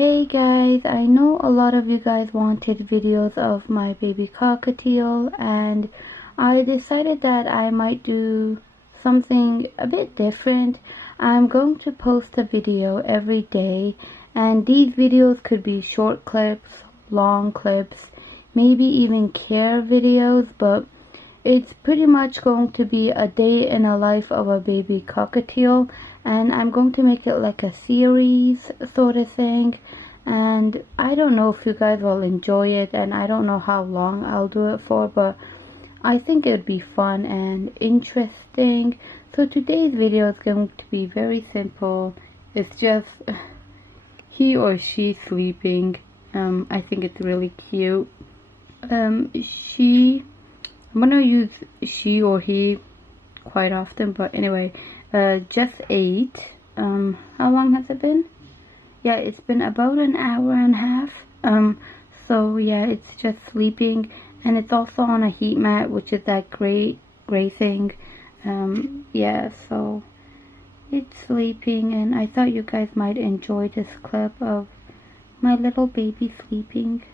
Hey guys, I know a lot of you guys wanted videos of my baby cockatiel, and I decided that I might do something a bit different. I'm going to post a video every day, and these videos could be short clips, long clips, maybe even care videos, but it's pretty much going to be a day in a life of a baby cockatiel, and I'm going to make it like a series sort of thing. And I don't know if you guys will enjoy it, and I don't know how long I'll do it for, but I think it would be fun and interesting. So today's video is going to be very simple. It's just he or she sleeping. I think it's really cute. I'm gonna use she or he quite often, but anyway, just ate. How long has it been? Yeah, it's been about an hour and a half. So yeah, it's just sleeping, and it's also on a heat mat, which is that gray thing. Yeah, so it's sleeping, and I thought you guys might enjoy this clip of my little baby sleeping.